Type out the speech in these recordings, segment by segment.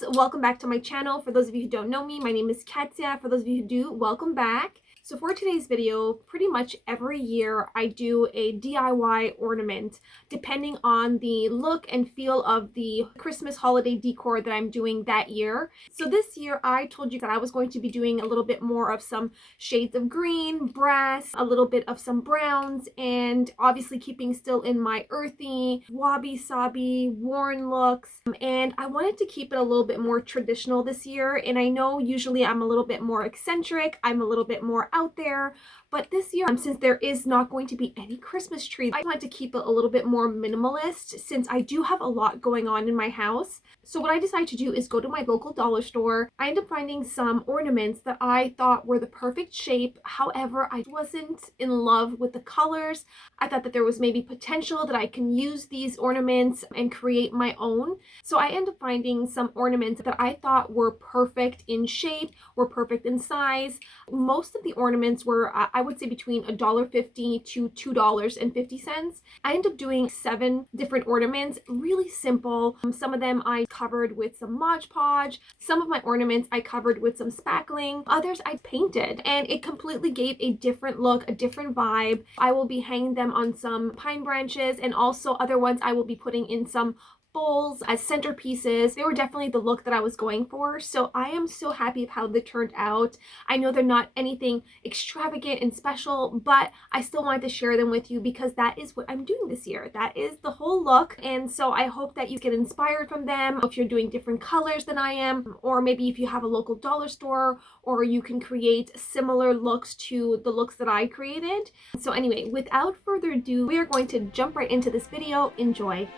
loves, welcome back to my channel. For those of you who don't know me, my name is Katya. For those of you who do, welcome back. So for today's video, pretty much every year I do a DIY ornament depending on the look and feel of the Christmas holiday decor that I'm doing that year. So this year I told you that I was going to be doing a little bit more of some shades of green, brass, a little bit of some browns, and obviously keeping still in my earthy, wabi-sabi, worn looks. And I wanted to keep it a little bit more traditional this year. And I know usually I'm a little bit more eccentric, I'm a little bit more out there, but this year, since there is not going to be any Christmas trees, I wanted to keep it a little bit more minimalist since I do have a lot going on in my house. So what I decided to do is go to my local dollar store. I ended up finding some ornaments that I thought were the perfect shape. However, I wasn't in love with the colors. I thought that there was maybe potential that I can use these ornaments and create my own. So I ended up finding some ornaments that I thought were perfect in shape, were perfect in size. Most of the ornaments were, I would say, between $1.50 to $2.50. I ended up doing 7 different ornaments, really simple. Some of them I covered with some Mod Podge. Some of my ornaments I covered with some spackling. Others I painted, and it completely gave a different look, a different vibe. I will be hanging them on some pine branches, and also other ones I will be putting in some bowls as centerpieces. They were definitely the look that I was going for, so I am so happy with how they turned out. I know they're not anything extravagant and special, but I still wanted to share them with you because that is what I'm doing this year. That is the whole look, and so I hope that you get inspired from them. If you're doing different colors than I am, or maybe if you have a local dollar store, or you can create similar looks to the looks that I created. So anyway, without further ado, we are going to jump right into this video. Enjoy.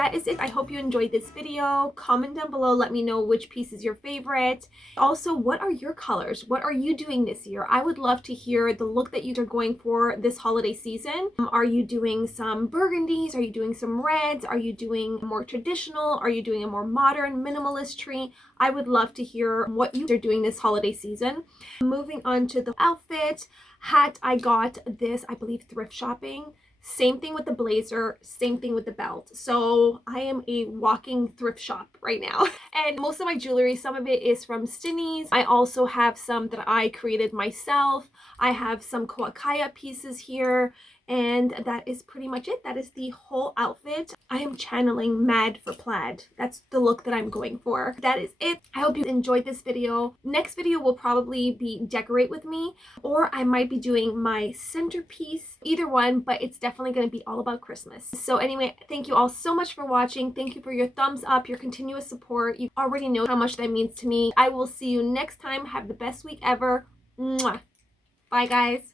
that is it. I hope you enjoyed this video. Comment down below, let me know which piece is your favorite. Also, what are your colors? What are you doing this year? I would love to hear the look that you are going for this holiday season. Are you doing some burgundies? Are you doing some reds? Are you doing more traditional? Are you doing a more modern minimalist tree? I would love to hear what you are doing this holiday season. Moving on to the outfit. Hat, I got this, I believe, thrift shopping. Same thing with the blazer, same thing with the belt. So I am a walking thrift shop right now. And most of my jewelry, some of it is from Stinnies. I also have some that I created myself. I have some Koakaya pieces here. And that is pretty much it. That is the whole outfit. I am channeling Mad for Plaid. That's the look that I'm going for. That is it. I hope you enjoyed this video. Next video will probably be decorate with me, or I might be doing my centerpiece. Either one, but it's definitely going to be all about Christmas. So anyway, thank you all so much for watching. Thank you for your thumbs up, your continuous support. You already know how much that means to me. I will see you next time. Have the best week ever. Mwah. Bye, guys.